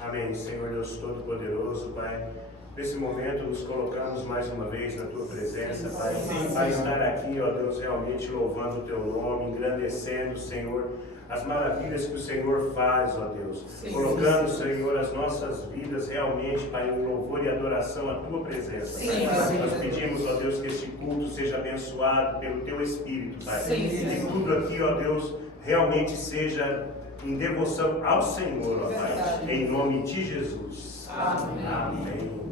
Amém. Senhor Deus Todo-Poderoso, Pai, nesse momento nos colocamos mais uma vez na Tua presença, Pai, para estar aqui, ó Deus, realmente louvando o Teu nome, engrandecendo, Senhor, as maravilhas que o Senhor faz, ó Deus, colocando, Senhor, as nossas vidas realmente, Pai, em louvor e adoração à Tua presença. Pai. Nós pedimos, ó Deus, que este culto seja abençoado pelo Teu Espírito, Pai, e tudo aqui, ó Deus, realmente seja em devoção ao Senhor, ó Pai, em nome de Jesus. Amém. Amém.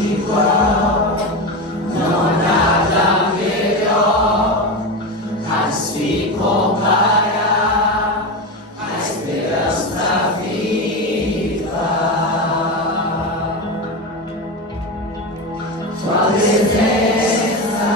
Igual, não há nada melhor a se comparar à esperança viva. Sua presença,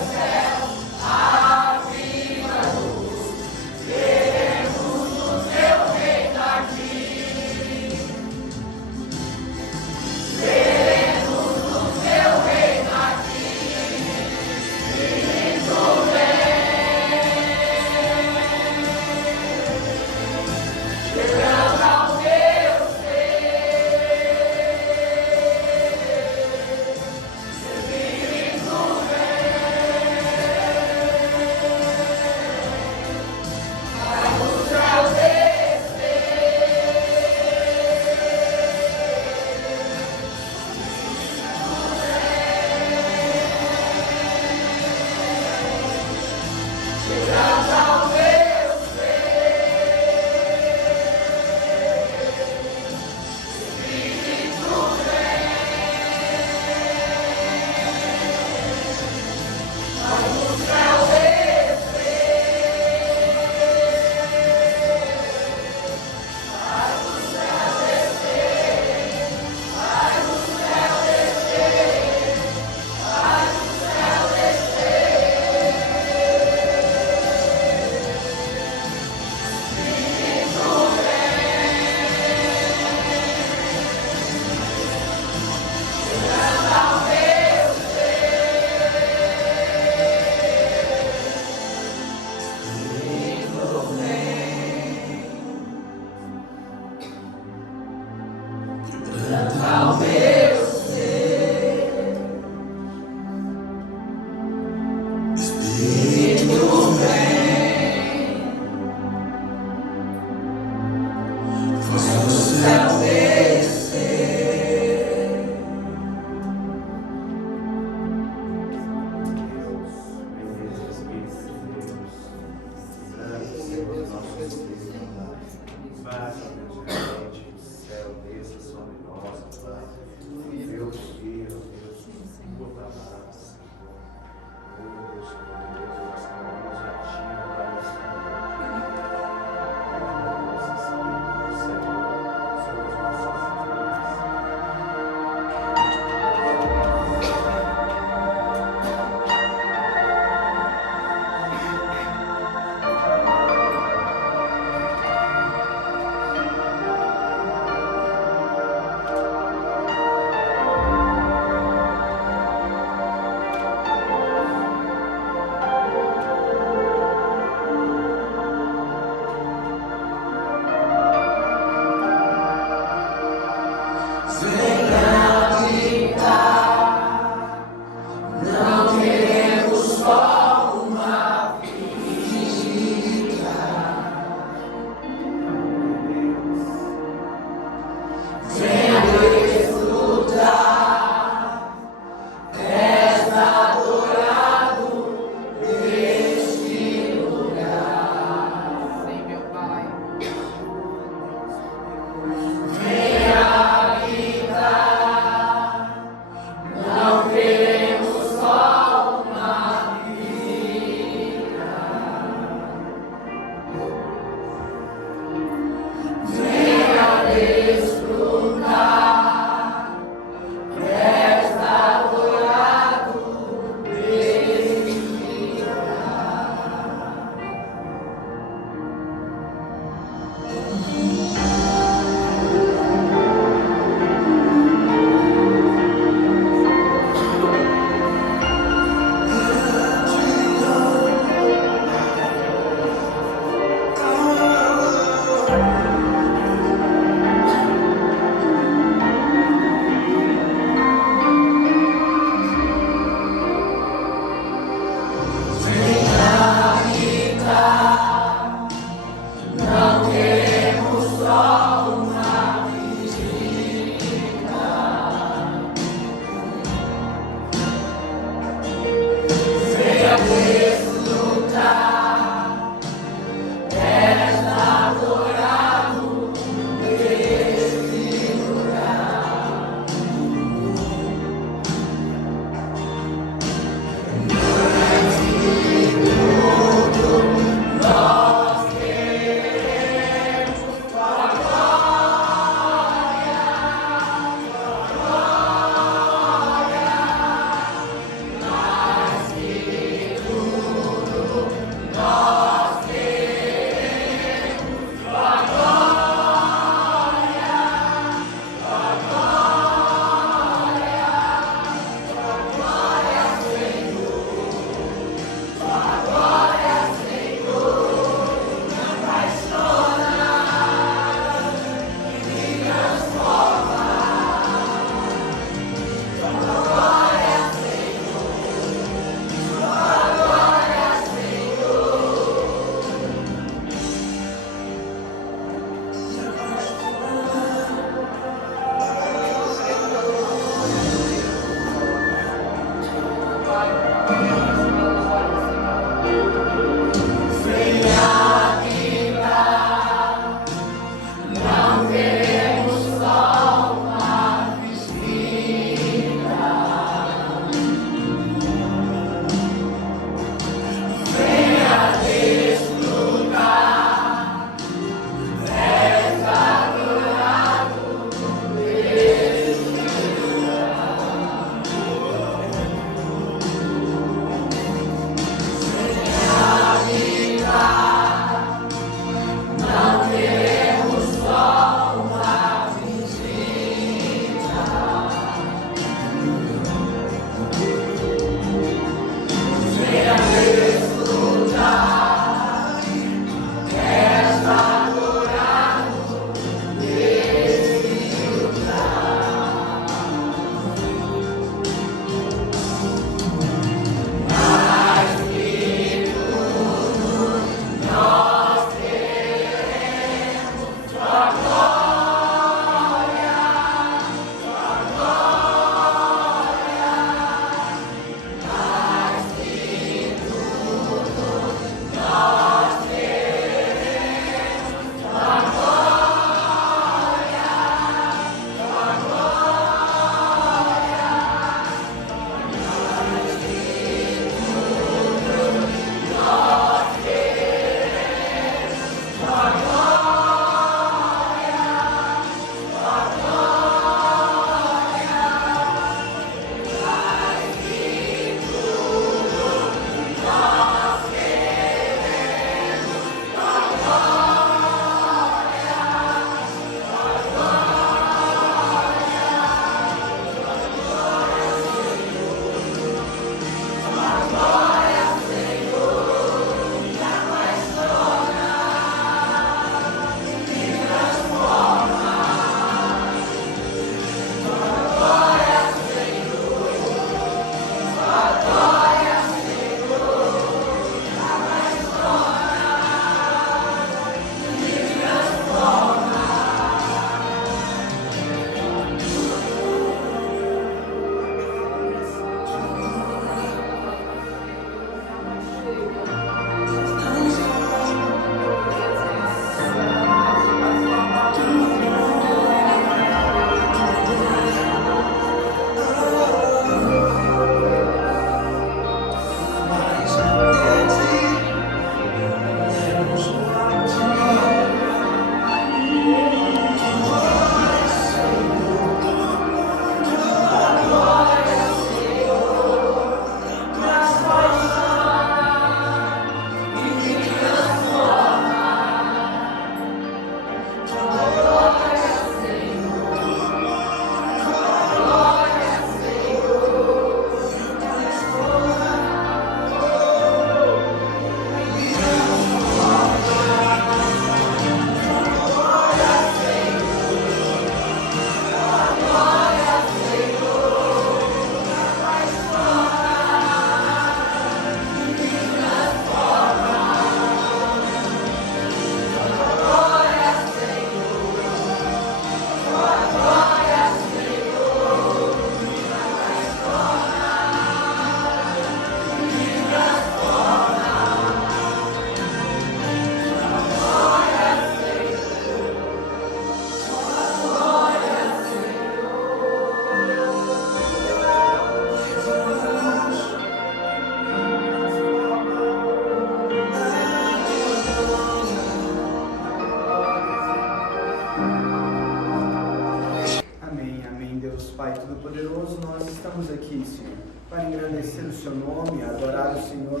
Todo-Poderoso, nós estamos aqui, Senhor, para engrandecer o Seu nome, adorar o Senhor,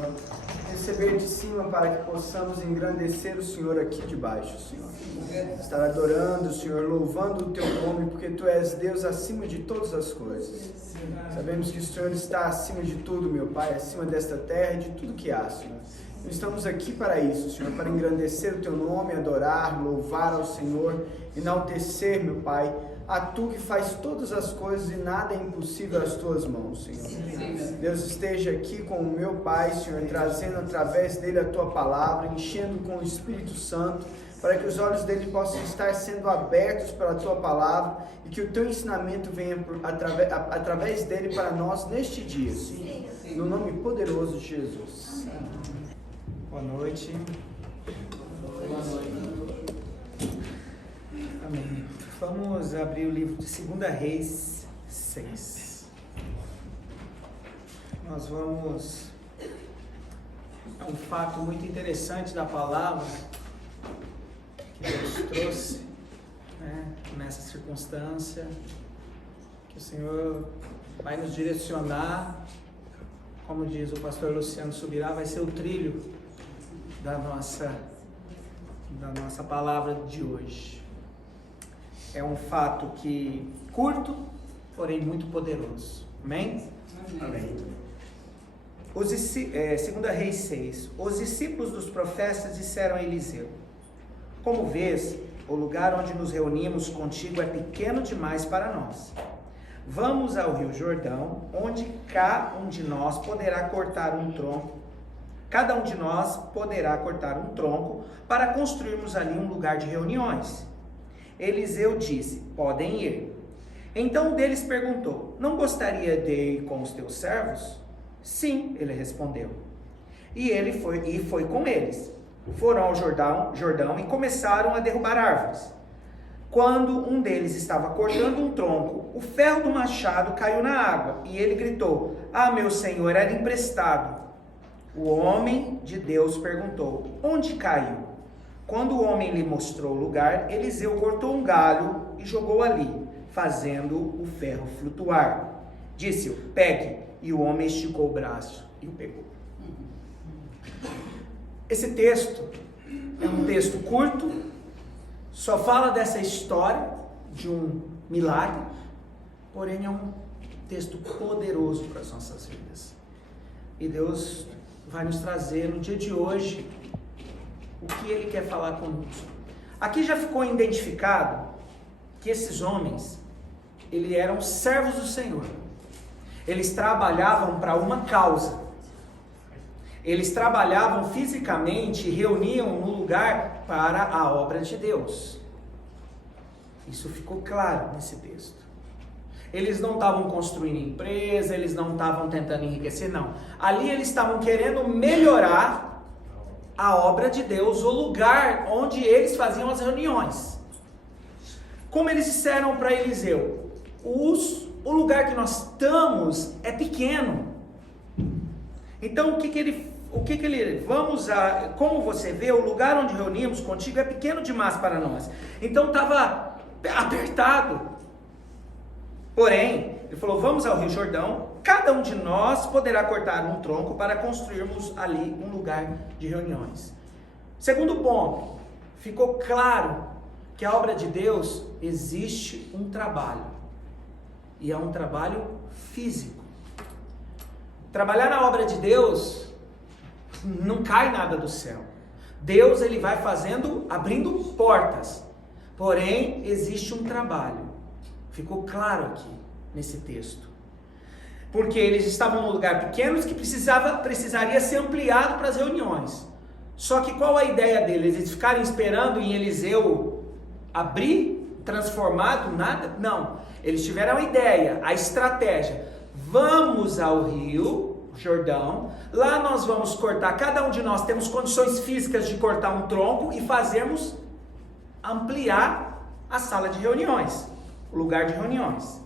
receber de cima para que possamos engrandecer o Senhor aqui de baixo, Senhor. Estar adorando o Senhor, louvando o Teu nome, porque Tu és Deus acima de todas as coisas. Sabemos que o Senhor está acima de tudo, meu Pai, acima desta terra e de tudo que há, Senhor. Estamos aqui para isso, Senhor, para engrandecer o Teu nome, adorar, louvar ao Senhor, enaltecer, meu Pai, a Tu que faz todas as coisas e nada é impossível às Tuas mãos, Senhor. Deus esteja aqui com o meu Pai, Senhor, trazendo através dele a Tua palavra, enchendo com o Espírito Santo, para que os olhos dele possam estar sendo abertos pela Tua palavra e que o Teu ensinamento venha através dele para nós neste dia, Senhor. No nome poderoso de Jesus. Boa noite. Boa noite. Amém. Vamos abrir o livro de 2 Reis 6. Nós vamos... É um fato muito interessante da palavra que Deus trouxe, né, nessa circunstância, que o Senhor vai nos direcionar, como diz o pastor Luciano Subirá, vai ser o trilho da nossa palavra de hoje. É um fato que curto, porém muito poderoso. Amém? Amém. 2 Reis 6. Os discípulos dos profetas disseram a Eliseu: como vês, o lugar onde nos reunimos contigo é pequeno demais para nós. Vamos ao Rio Jordão, onde cada um de nós poderá cortar um tronco para construirmos ali um lugar de reuniões. Eliseu disse: podem ir. Então um deles perguntou: não gostaria de ir com os teus servos? Sim, ele respondeu. E foi com eles. Foram ao Jordão e começaram a derrubar árvores. Quando um deles estava cortando um tronco, o ferro do machado caiu na água e ele gritou: ah, meu senhor, era emprestado. O homem de Deus perguntou: onde caiu? Quando o homem lhe mostrou o lugar, Eliseu cortou um galho e jogou ali, fazendo o ferro flutuar. Disse-o: pegue. E o homem esticou o braço e o pegou. Esse texto é um texto curto, só fala dessa história de um milagre, porém é um texto poderoso para as nossas vidas. E Deus vai nos trazer no dia de hoje o que Ele quer falar conosco. Aqui já ficou identificado que esses homens, eles eram servos do Senhor. Eles trabalhavam para uma causa. Eles trabalhavam fisicamente e reuniam no lugar para a obra de Deus. Isso ficou claro nesse texto. Eles não estavam construindo empresa, eles não estavam tentando enriquecer, não. Ali eles estavam querendo melhorar a obra de Deus, o lugar onde eles faziam as reuniões. Como eles disseram para Eliseu: o lugar que nós estamos é pequeno. Então como você vê, o lugar onde reunimos contigo é pequeno demais para nós. Então estava apertado. Porém, ele falou: vamos ao Rio Jordão, cada um de nós poderá cortar um tronco para construirmos ali um lugar de reuniões. Segundo ponto, ficou claro que a obra de Deus existe um trabalho. E é um trabalho físico. Trabalhar na obra de Deus, não cai nada do céu. Deus, ele vai abrindo portas. Porém, existe um trabalho. Ficou claro aqui nesse texto. Porque eles estavam num lugar pequeno que precisaria ser ampliado para as reuniões. Só que qual a ideia deles? Eles ficarem esperando em Eliseu abrir, transformar do nada? Não. Eles tiveram a ideia, a estratégia. Vamos ao Rio Jordão, lá nós vamos cortar, cada um de nós temos condições físicas de cortar um tronco e ampliar a sala de reuniões, o lugar de reuniões.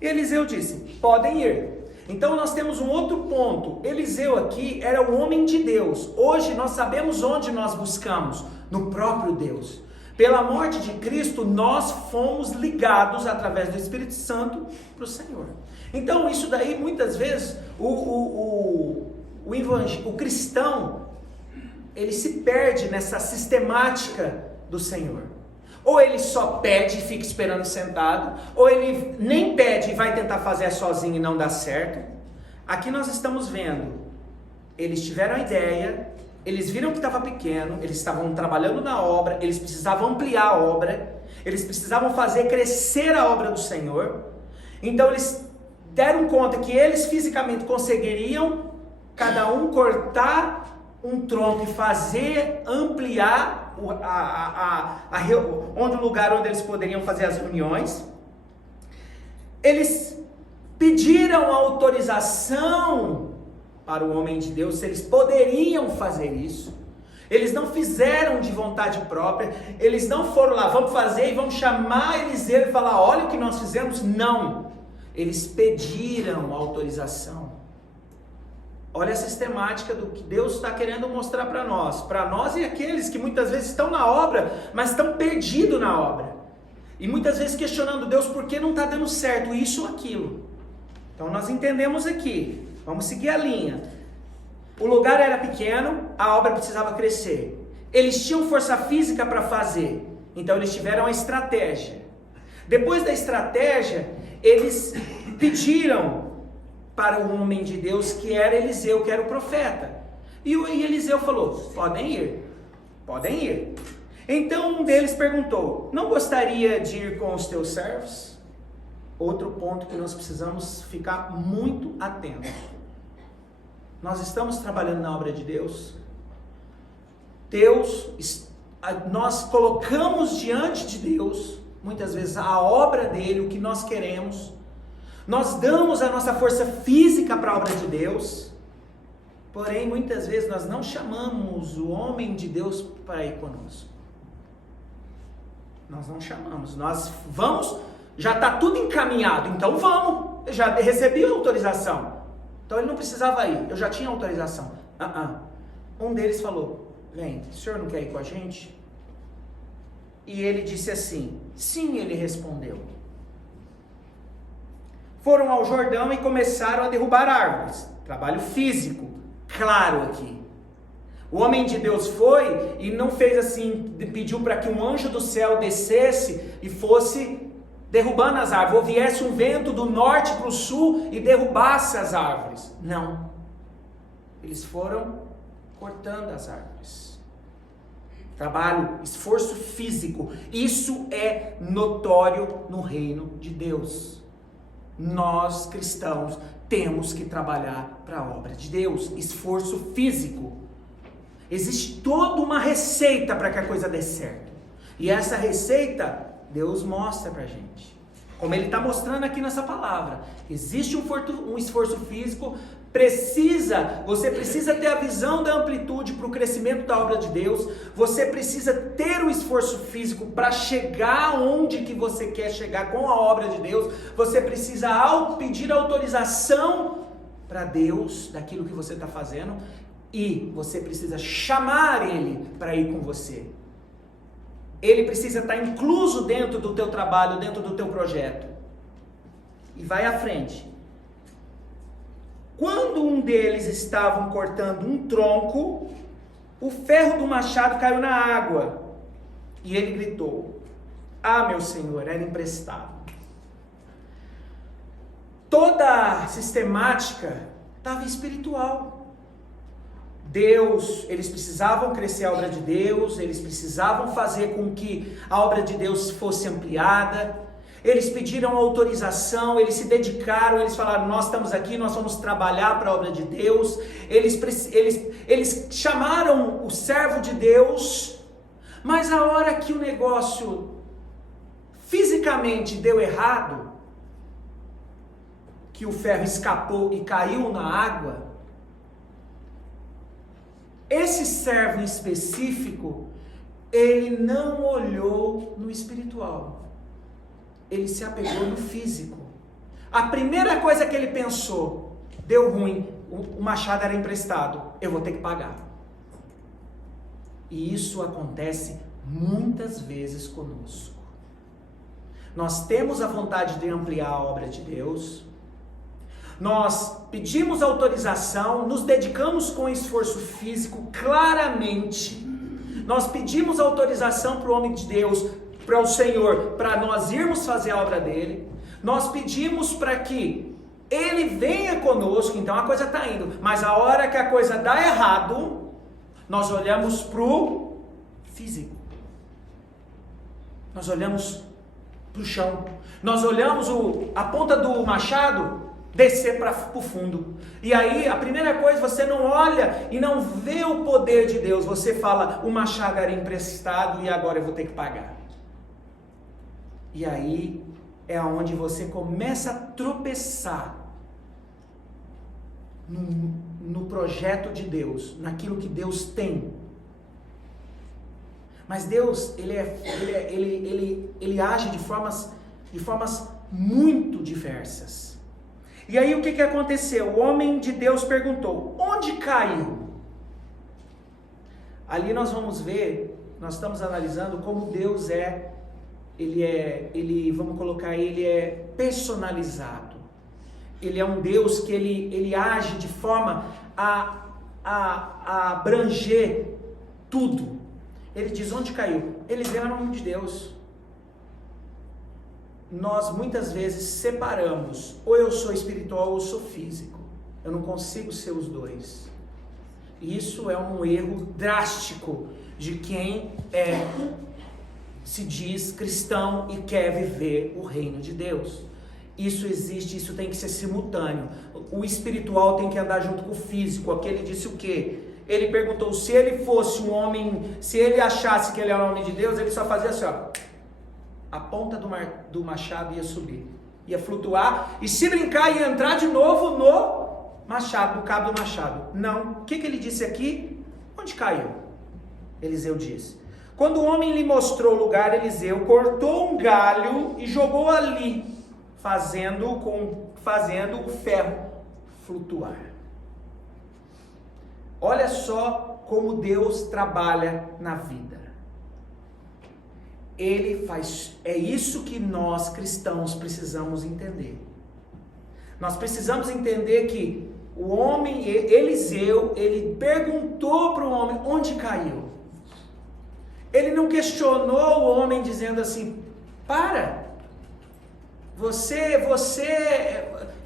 Eliseu disse: podem ir. Então nós temos um outro ponto. Eliseu aqui era o homem de Deus. Hoje nós sabemos onde nós buscamos, no próprio Deus. Pela morte de Cristo, nós fomos ligados através do Espírito Santo para o Senhor. Então, isso daí, muitas vezes, o cristão, ele se perde nessa sistemática do Senhor. Ou ele só pede e fica esperando sentado, ou ele nem pede e vai tentar fazer sozinho e não dá certo. Aqui nós estamos vendo, eles tiveram a ideia, eles viram que estava pequeno, eles estavam trabalhando na obra, eles precisavam ampliar a obra, eles precisavam fazer crescer a obra do Senhor. Então eles deram conta que eles fisicamente conseguiriam, cada um cortar um tronco e fazer ampliar onde o lugar onde eles poderiam fazer as reuniões. Eles pediram autorização para o homem de Deus, se eles poderiam fazer isso. Eles não fizeram de vontade própria, eles não foram lá, vamos fazer e vamos chamar Eliseu e falar, olha o que nós fizemos. Não, eles pediram autorização. Olha a sistemática do que Deus está querendo mostrar para nós e aqueles que muitas vezes estão na obra, mas estão perdidos na obra, e muitas vezes questionando Deus por que não está dando certo isso ou aquilo. Então nós entendemos aqui, vamos seguir a linha. O lugar era pequeno, a obra precisava crescer, eles tinham força física para fazer, então eles tiveram a estratégia. Depois da estratégia, eles pediram para o homem de Deus, que era Eliseu, que era o profeta. E Eliseu falou, podem ir. Então um deles perguntou, não gostaria de ir com os teus servos? Outro ponto que nós precisamos ficar muito atentos. Nós estamos trabalhando na obra de Deus. Nós colocamos diante de Deus, muitas vezes, a obra dele, o que nós queremos. Nós damos a nossa força física para a obra de Deus, porém, muitas vezes, nós não chamamos o homem de Deus para ir conosco. Nós não chamamos, nós vamos, já está tudo encaminhado, então vamos, eu já recebi a autorização, então ele não precisava ir, eu já tinha autorização. Um deles falou, vem, o senhor não quer ir com a gente? E ele disse assim, sim, ele respondeu. Foram ao Jordão e começaram a derrubar árvores. Trabalho físico, claro aqui. O homem de Deus foi e não fez assim, pediu para que um anjo do céu descesse e fosse derrubando as árvores, ou viesse um vento do norte para o sul e derrubasse as árvores. Não. Eles foram cortando as árvores. Trabalho, esforço físico. Isso é notório no reino de Deus. Nós, cristãos, temos que trabalhar para a obra de Deus, esforço físico. Existe toda uma receita para que a coisa dê certo. E essa receita, Deus mostra para a gente. Como Ele está mostrando aqui nessa palavra. Existe um esforço físico, você precisa ter a visão da amplitude para o crescimento da obra de Deus. Você precisa ter o esforço físico para chegar onde que você quer chegar com a obra de Deus. Você precisa pedir autorização para Deus daquilo que você está fazendo. E você precisa chamar Ele para ir com você. Ele precisa estar incluso dentro do teu trabalho, dentro do teu projeto. E vai à frente. Quando um deles estavam cortando um tronco, o ferro do machado caiu na água. E ele gritou, meu senhor, era emprestado. Toda a sistemática estava espiritual. Eles precisavam crescer a obra de Deus, eles precisavam fazer com que a obra de Deus fosse ampliada, eles pediram autorização, eles se dedicaram, eles falaram, nós estamos aqui, nós vamos trabalhar para a obra de Deus, eles chamaram o servo de Deus, mas a hora que o negócio fisicamente deu errado, que o ferro escapou e caiu na água, esse servo em específico, ele não olhou no espiritual, ele se apegou no físico. A primeira coisa que ele pensou, deu ruim, o machado era emprestado, eu vou ter que pagar. E isso acontece muitas vezes conosco. Nós temos a vontade de ampliar a obra de Deus, nós pedimos autorização, nos dedicamos com esforço físico, claramente, nós pedimos autorização para o homem de Deus, para o Senhor, para nós irmos fazer a obra dele, nós pedimos para que ele venha conosco, então a coisa está indo, mas a hora que a coisa dá errado, nós olhamos para o físico, nós olhamos para o chão, nós olhamos a ponta do machado descer para o fundo, e aí a primeira coisa, você não olha e não vê o poder de Deus, você fala, o machado era emprestado e agora eu vou ter que pagar. E aí é onde você começa a tropeçar no projeto de Deus, naquilo que Deus tem. Mas Deus, ele age de formas muito diversas. E aí o que aconteceu? O homem de Deus perguntou, onde caiu? Ali nós vamos ver, nós estamos analisando como Deus vamos colocar, ele é personalizado. Ele é um Deus que ele age de forma a abranger tudo. Ele diz onde caiu. Ele vê o nome de Deus. Nós muitas vezes separamos, ou eu sou espiritual ou eu sou físico. Eu não consigo ser os dois. Isso é um erro drástico de quem se diz cristão e quer viver o reino de Deus. Isso existe, isso tem que ser simultâneo. O espiritual tem que andar junto com o físico. Aqui ele disse o quê? Ele perguntou, se ele fosse um homem, se ele achasse que ele era o homem de Deus, ele só fazia assim, ó. A ponta do machado ia subir, ia flutuar, e se brincar ia entrar de novo no machado, no cabo do machado. Não. O que ele disse aqui? Onde caiu? Eliseu disse. Quando o homem lhe mostrou o lugar, Eliseu cortou um galho e jogou ali, fazendo o ferro flutuar. Olha só como Deus trabalha na vida. Ele faz, é isso que nós cristãos precisamos entender. Nós precisamos entender que o homem, Eliseu, ele perguntou para o homem onde caiu. Ele não questionou o homem dizendo assim,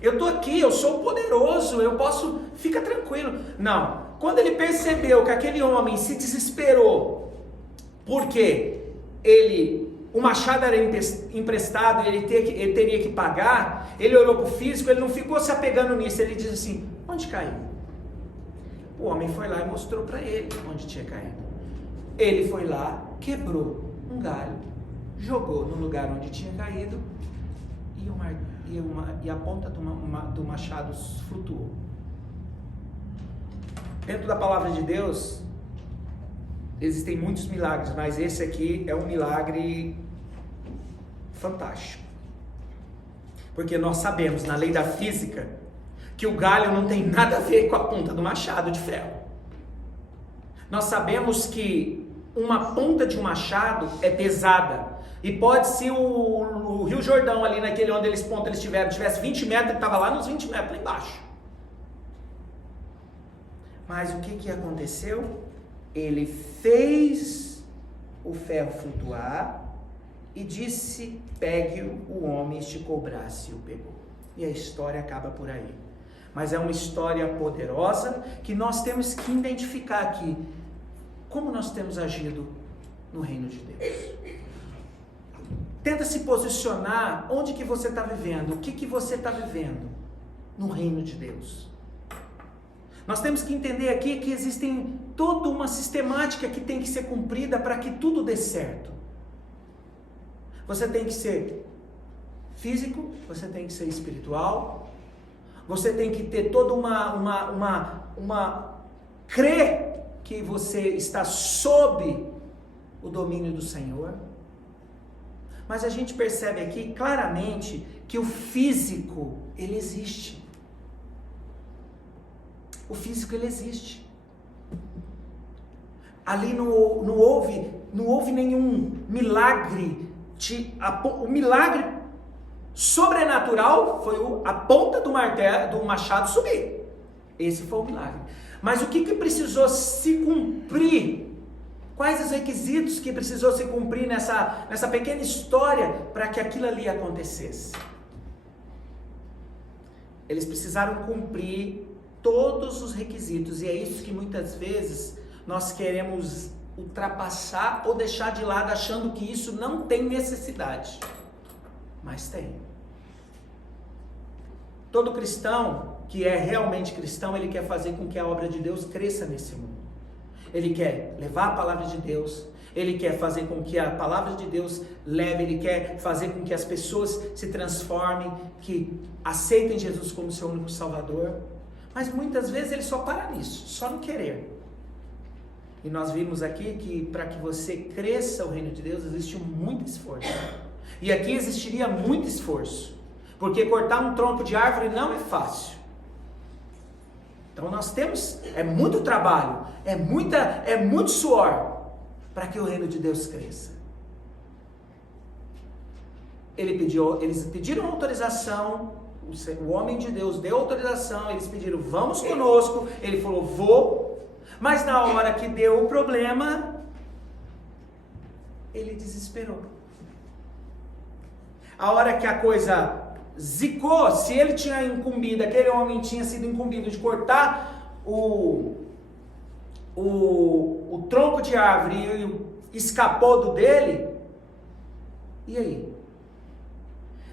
eu estou aqui, eu sou poderoso, eu posso, fica tranquilo. Não, quando ele percebeu que aquele homem se desesperou, porque o machado era emprestado e ele teria que pagar, ele olhou para o físico, ele não ficou se apegando nisso, ele disse assim, onde caiu? O homem foi lá e mostrou para ele onde tinha caído. Ele foi lá, quebrou um galho, jogou no lugar onde tinha caído e a ponta do machado flutuou. Dentro da palavra de Deus, existem muitos milagres, mas esse aqui é um milagre fantástico. Porque nós sabemos, na lei da física, que o galho não tem nada a ver com a ponta do machado de ferro. Nós sabemos que uma ponta de um machado é pesada. E pode ser o Rio Jordão ali naquele onde eles tivesse 20 metros, ele estava lá nos 20 metros lá embaixo. Mas o que aconteceu? Ele fez o ferro flutuar e disse, pegue-o, o homem esticou o braço e o pegou. E a história acaba por aí. Mas é uma história poderosa que nós temos que identificar aqui. Como nós temos agido no reino de Deus? Tenta se posicionar onde que você está vivendo, o que você está vivendo no reino de Deus. Nós temos que entender aqui que existem toda uma sistemática que tem que ser cumprida para que tudo dê certo. Você tem que ser físico, você tem que ser espiritual, você tem que ter toda crer que você está sob o domínio do Senhor. Mas a gente percebe aqui claramente que o físico, ele existe. O físico, ele existe. Ali não houve nenhum milagre. O milagre sobrenatural foi a ponta do martelo, do machado subir. Esse foi o milagre. Mas o que precisou se cumprir? Quais os requisitos que precisou se cumprir nessa pequena história para que aquilo ali acontecesse? Eles precisaram cumprir todos os requisitos, e é isso que muitas vezes nós queremos ultrapassar ou deixar de lado, achando que isso não tem necessidade. Mas tem. Todo cristão que é realmente cristão, ele quer fazer com que a obra de Deus cresça nesse mundo. Ele quer levar a palavra de Deus, ele quer fazer com que a palavra de Deus leve, ele quer fazer com que as pessoas se transformem, que aceitem Jesus como seu único Salvador. Mas muitas vezes ele só para nisso, só no querer. E nós vimos aqui que para que você cresça o reino de Deus, existe muito esforço. E aqui existiria muito esforço, porque cortar um tronco de árvore não é fácil. Então nós temos, é muito trabalho, é muito suor para que o reino de Deus cresça. Eles pediram autorização, o homem de Deus deu autorização, eles pediram, vamos conosco, ele falou, vou, mas na hora que deu o problema, ele desesperou. A hora que a coisa zicou, se ele tinha incumbido, aquele homem tinha sido incumbido de cortar o tronco de árvore e escapou do dele, e aí?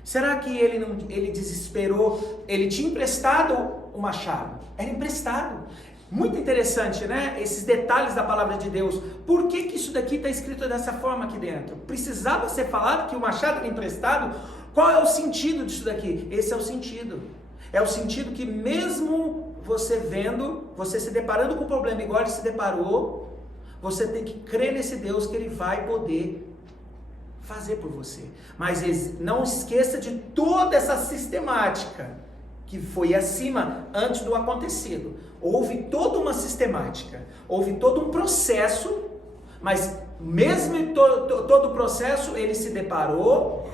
Será que ele desesperou? Ele tinha emprestado o machado, era emprestado. Muito interessante, né? Esses detalhes da palavra de Deus. Por que isso daqui está escrito dessa forma aqui dentro? Precisava ser falado que o machado era emprestado? Qual é o sentido disso daqui? Esse é o sentido. É o sentido que mesmo você vendo, você se deparando com o problema igual ele se deparou, você tem que crer nesse Deus que ele vai poder fazer por você. Mas não esqueça de toda essa sistemática que foi acima antes do acontecido. Houve toda uma sistemática, houve todo um processo, mas mesmo em todo o processo, ele se deparou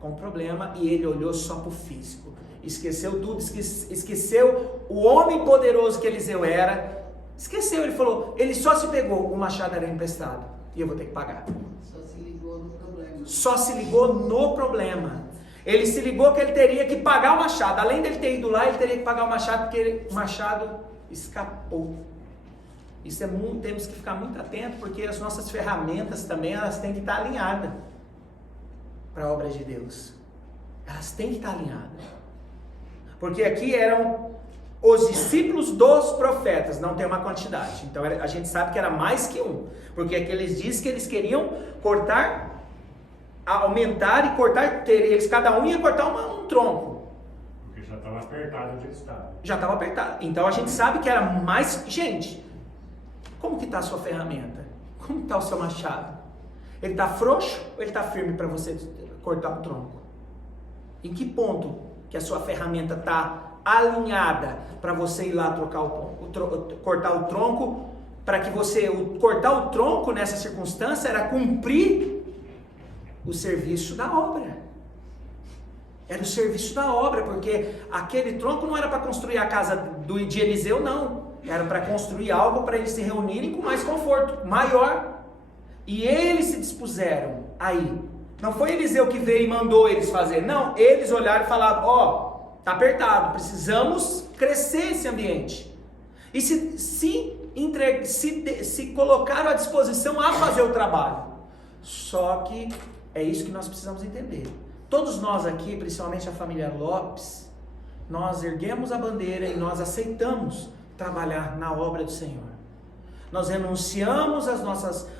com o problema e ele olhou só para o físico. Esqueceu tudo, esqueceu o homem poderoso que Eliseu era, esqueceu, ele falou, ele só se pegou, o machado era emprestado e eu vou ter que pagar. Só se ligou no problema. Só se ligou no problema. Ele se ligou que ele teria que pagar o machado, além dele ter ido lá, ele teria que pagar o machado, porque o machado escapou. Isso temos que ficar muito atento, porque as nossas ferramentas também, elas têm que estar alinhadas para a obra de Deus. Elas têm que estar alinhadas. Porque aqui eram os discípulos dos profetas, não tem uma quantidade. Então a gente sabe que era mais que um. Porque aqui eles dizem que eles queriam cortar, aumentar e cortar, eles cada um ia cortar um tronco. Porque já estava apertado onde estava. Já estava apertado. Então a gente sabe que era mais. Gente, como que está a sua ferramenta? Como está o seu machado? Ele está frouxo ou ele está firme para você cortar o tronco? Em que ponto que a sua ferramenta está alinhada para você ir lá cortar o tronco? Para que você cortar o tronco nessa circunstância era cumprir o serviço da obra. Era o serviço da obra, porque aquele tronco não era para construir a casa de Eliseu, não. Era para construir algo para eles se reunirem com mais conforto, maior. E eles se dispuseram aí. Não foi Eliseu que veio e mandou eles fazer. Não, eles olharam e falaram, tá apertado, precisamos crescer esse ambiente. E se colocaram à disposição a fazer o trabalho. Só que é isso que nós precisamos entender. Todos nós aqui, principalmente a família Lopes, nós erguemos a bandeira e nós aceitamos trabalhar na obra do Senhor. Nós renunciamos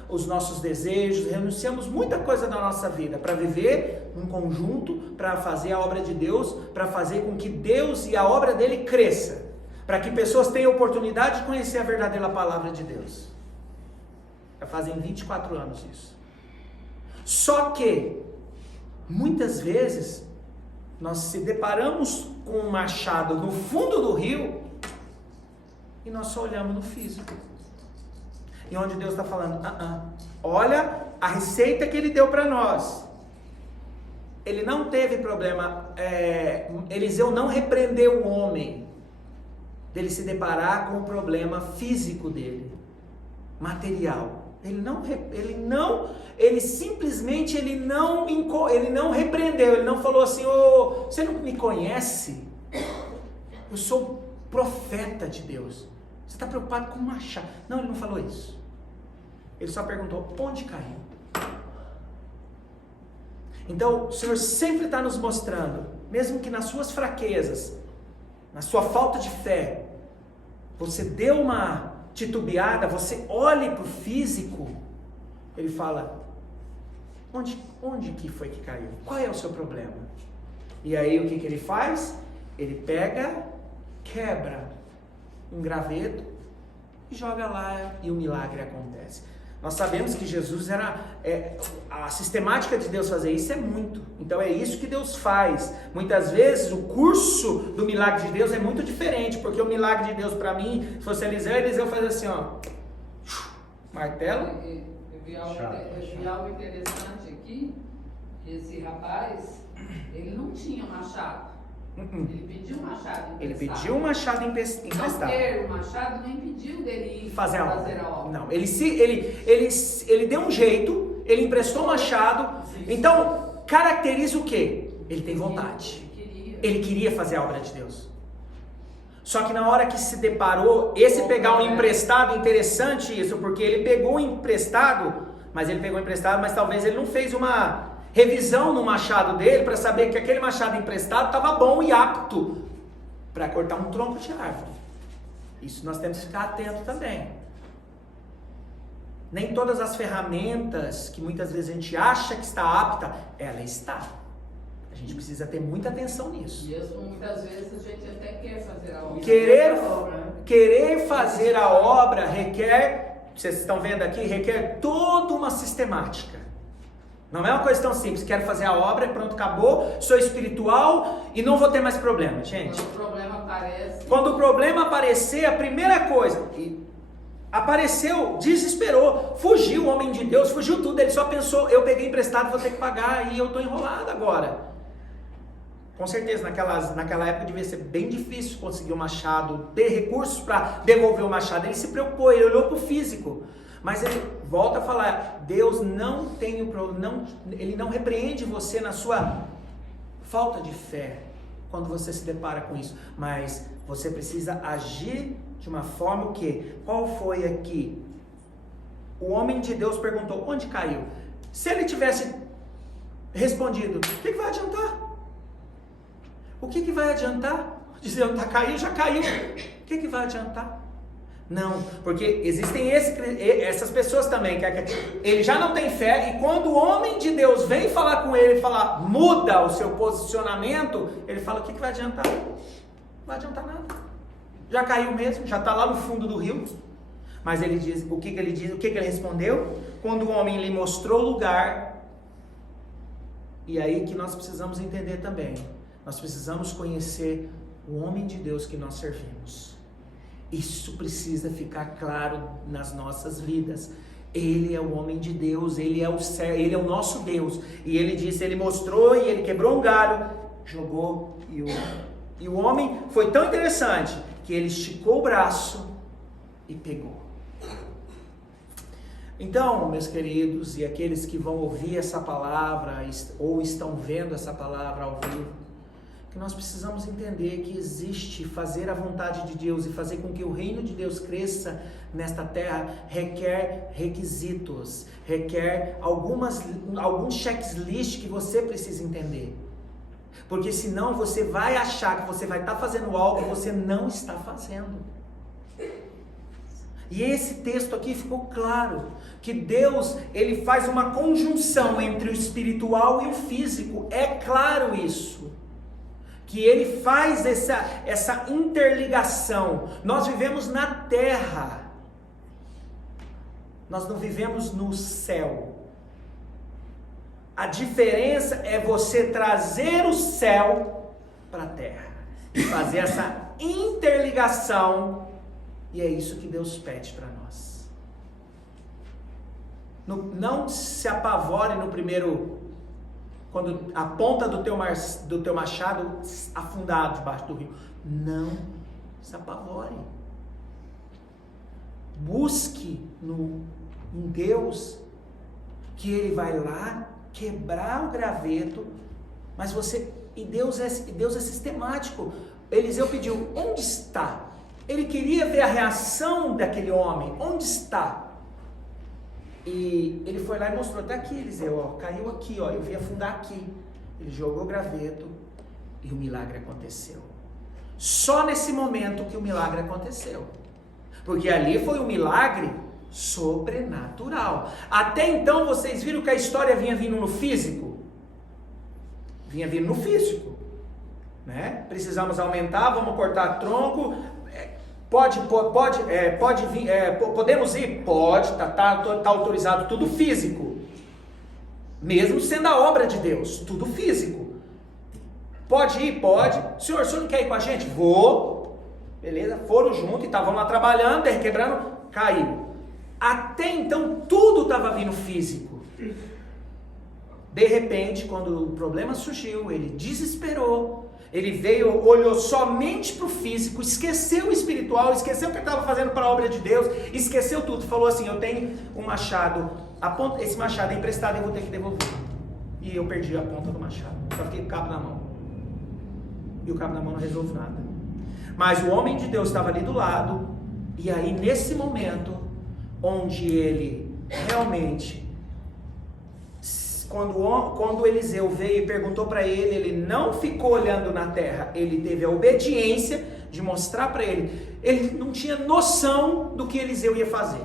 os nossos desejos, renunciamos muita coisa da nossa vida para viver em conjunto, para fazer a obra de Deus, para fazer com que Deus e a obra dele cresça, para que pessoas tenham oportunidade de conhecer a verdadeira palavra de Deus. Já fazem 24 anos isso. Só que muitas vezes nós se deparamos com um machado no fundo do rio e nós só olhamos no físico. e onde Deus está falando, olha a receita que ele deu para nós. Ele não teve problema, Eliseu não repreendeu o homem dele se deparar com o problema físico dele, material. Ele simplesmente não repreendeu, ele não falou assim, você não me conhece? Eu sou profeta de Deus. Você está preocupado com o machado? Não, ele não falou isso. Ele só perguntou, onde caiu? Então, o Senhor sempre está nos mostrando, mesmo que nas suas fraquezas, na sua falta de fé, você deu uma titubeada, você olhe para o físico, ele fala, onde que foi que caiu? Qual é o seu problema? E aí o que ele faz? Ele pega, quebra um graveto e joga lá e o milagre acontece. Nós sabemos que Jesus a sistemática de Deus fazer isso é muito. Então é isso que Deus faz. Muitas vezes o curso do milagre de Deus é muito diferente, porque o milagre de Deus para mim, se fosse Eliseu faz assim, martelo. Eu vi algo interessante aqui, que esse rapaz, ele não tinha machado. Ele pediu um machado emprestado. Ele pediu um machado emprestado. Não ter o machado não impediu dele ir fazer a obra. Não, ele deu um jeito, ele emprestou o machado. Então, caracteriza o quê? Ele tem vontade. Ele queria fazer a obra de Deus. Só que na hora que se deparou, pegar um emprestado, interessante isso, porque ele pegou um emprestado, mas talvez ele não fez uma revisão no machado dele para saber que aquele machado emprestado estava bom e apto para cortar um tronco de árvore. Isso nós temos que ficar atento também. Nem todas as ferramentas que muitas vezes a gente acha que está apta, ela está. A gente precisa ter muita atenção nisso. Mesmo muitas vezes a gente até quer fazer a obra. Querer fazer a obra requer, vocês estão vendo aqui, requer toda uma sistemática. Não é uma coisa tão simples, quero fazer a obra, pronto, acabou, sou espiritual e não vou ter mais problema, gente. Quando o problema aparecer, a primeira coisa, apareceu, desesperou, fugiu o homem de Deus, fugiu tudo, ele só pensou, eu peguei emprestado, vou ter que pagar e eu estou enrolado agora. Com certeza, naquela época devia ser bem difícil conseguir o machado, ter recursos para devolver o machado, ele se preocupou, ele olhou para o físico. Mas ele volta a falar, Deus não tem ele não repreende você na sua falta de fé, quando você se depara com isso, mas você precisa agir de uma forma o quê? Qual foi aqui? O homem de Deus perguntou, onde caiu? Se ele tivesse respondido, o que vai adiantar? O que vai adiantar? Dizer, caiu, já caiu, o que vai adiantar? Não, porque existem essas pessoas também, que ele já não tem fé, e quando o homem de Deus vem falar com ele, muda o seu posicionamento, ele fala, o que vai adiantar? Não vai adiantar nada. Já caiu mesmo, já está lá no fundo do rio. Mas ele diz, o que ele respondeu? Quando o homem lhe mostrou o lugar, e aí que nós precisamos entender também, nós precisamos conhecer o homem de Deus que nós servimos. Isso precisa ficar claro nas nossas vidas. Ele é o homem de Deus, ele é o nosso Deus. E ele disse, ele mostrou e ele quebrou um galho, jogou e o homem foi tão interessante que ele esticou o braço e pegou. Então, meus queridos, e aqueles que vão ouvir essa palavra ou estão vendo essa palavra ao vivo, que nós precisamos entender que existe fazer a vontade de Deus e fazer com que o reino de Deus cresça nesta terra requer requisitos, requer alguns checklist que você precisa entender. Porque senão você vai achar que você vai estar fazendo algo que você não está fazendo. E esse texto aqui ficou claro, que Deus, ele faz uma conjunção entre o espiritual e o físico, é claro isso. Que ele faz essa interligação. Nós vivemos na terra, nós não vivemos no céu. A diferença é você trazer o céu para a terra e fazer essa interligação, e é isso que Deus pede para nós. Não se apavore no primeiro, quando a ponta do teu machado afundar debaixo do rio. Não se apavore. Busque em Deus, que Ele vai lá quebrar o graveto, mas Deus é sistemático. Eliseu pediu, onde está? Ele queria ver a reação daquele homem, onde está? E ele foi lá e mostrou, tá aqui, Eliseu, ó, caiu aqui, ó, eu vi afundar aqui. Ele jogou o graveto e o milagre aconteceu. Só nesse momento que o milagre aconteceu. Porque ali foi um milagre sobrenatural. Até então vocês viram que a história vinha vindo no físico? Vinha vindo no físico, né? Precisamos aumentar, vamos cortar tronco. Pode vir, podemos ir? Pode, tá autorizado, tudo físico. Mesmo sendo a obra de Deus, tudo físico. Pode ir? Pode. Senhor, o senhor não quer ir com a gente? Vou. Beleza, foram juntos e estavam lá trabalhando, quebrando, caiu. Até então tudo estava vindo físico. De repente, quando o problema surgiu, ele desesperou. Ele veio, olhou somente para o físico, esqueceu o espiritual, esqueceu o que ele estava fazendo para a obra de Deus, esqueceu tudo. Falou assim, eu tenho um machado, esse machado é emprestado e eu vou ter que devolver. E eu perdi a ponta do machado, só fiquei com o cabo na mão. E o cabo na mão não resolve nada. Mas o homem de Deus estava ali do lado, e aí nesse momento, onde ele realmente... Quando Eliseu veio e perguntou para ele, ele não ficou olhando na terra, ele teve a obediência de mostrar para ele. Ele não tinha noção do que Eliseu ia fazer,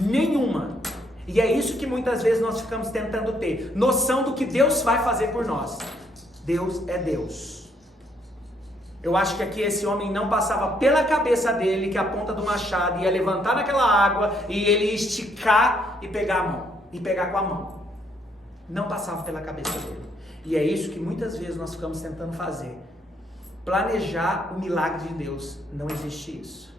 nenhuma. E é isso que muitas vezes nós ficamos tentando ter, noção do que Deus vai fazer por nós. Deus é Deus. Eu acho que aqui esse homem não passava pela cabeça dele que a ponta do machado ia levantar naquela água e ele ia esticar e pegar a mão, e pegar com a mão. Não passava pela cabeça dele. E é isso que muitas vezes nós ficamos tentando fazer. Planejar o milagre de Deus. Não existe isso.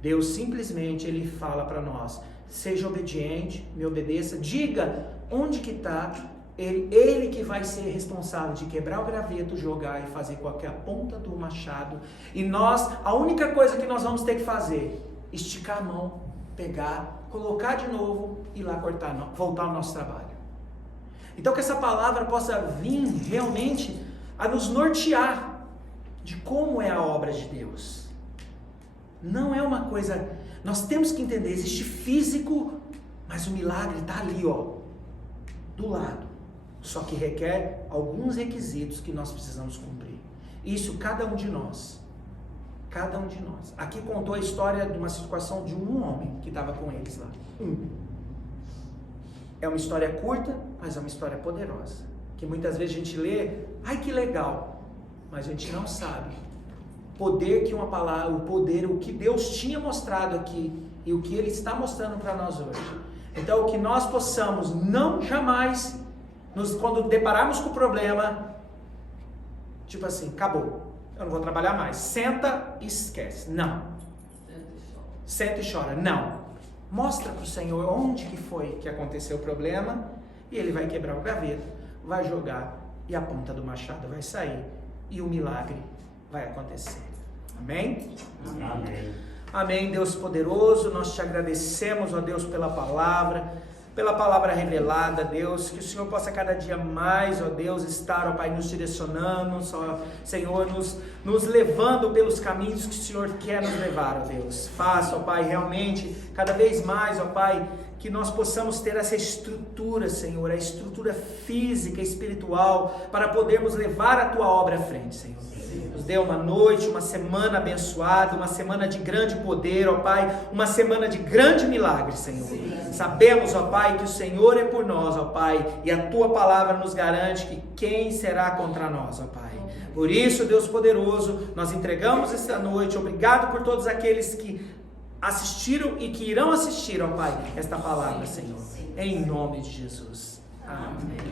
Deus simplesmente, Ele fala para nós, seja obediente, me obedeça, diga onde que está, ele que vai ser responsável de quebrar o graveto, jogar e fazer com que a ponta do machado, e nós, a única coisa que nós vamos ter que fazer, esticar a mão, pegar, colocar de novo e lá cortar, voltar ao nosso trabalho. Então que essa palavra possa vir realmente a nos nortear de como é a obra de Deus. Não é uma coisa, nós temos que entender, existe físico, mas o milagre está ali, ó, do lado. Só que requer alguns requisitos que nós precisamos cumprir. Isso cada um de nós. Cada um de nós. Aqui contou a história de uma situação de um homem que estava com eles lá. É uma história curta, mas é uma história poderosa. Que muitas vezes a gente lê, ai que legal, mas a gente não sabe o poder que uma palavra, o que Deus tinha mostrado aqui e o que Ele está mostrando para nós hoje. Então, que nós possamos não jamais, quando depararmos com o problema, tipo assim, acabou, eu não vou trabalhar mais, senta e esquece. Não. Senta e chora. Não. Mostra para o Senhor onde que foi que aconteceu o problema e Ele vai quebrar o graveto, vai jogar e a ponta do machado vai sair e o milagre vai acontecer. Amém? Amém. Amém, Deus poderoso, nós te agradecemos, ó Deus, pela palavra revelada, Deus, que o Senhor possa cada dia mais, ó Deus, estar, ó Pai, nos direcionando, ó Senhor, nos levando pelos caminhos que o Senhor quer nos levar, ó Deus. Faça, ó Pai, realmente, cada vez mais, ó Pai, que nós possamos ter essa estrutura, Senhor, a estrutura física, espiritual, para podermos levar a Tua obra à frente, Senhor. Nos dê uma noite, uma semana abençoada, uma semana de grande poder, ó Pai, uma semana de grande milagre, Senhor. Sabemos, ó Pai, que o Senhor é por nós, ó Pai, e a Tua palavra nos garante que quem será contra nós, ó Pai. Por isso, Deus poderoso, nós entregamos esta noite, obrigado por todos aqueles que assistiram e que irão assistir, ó Pai, esta palavra, Senhor. Em nome de Jesus. Amém.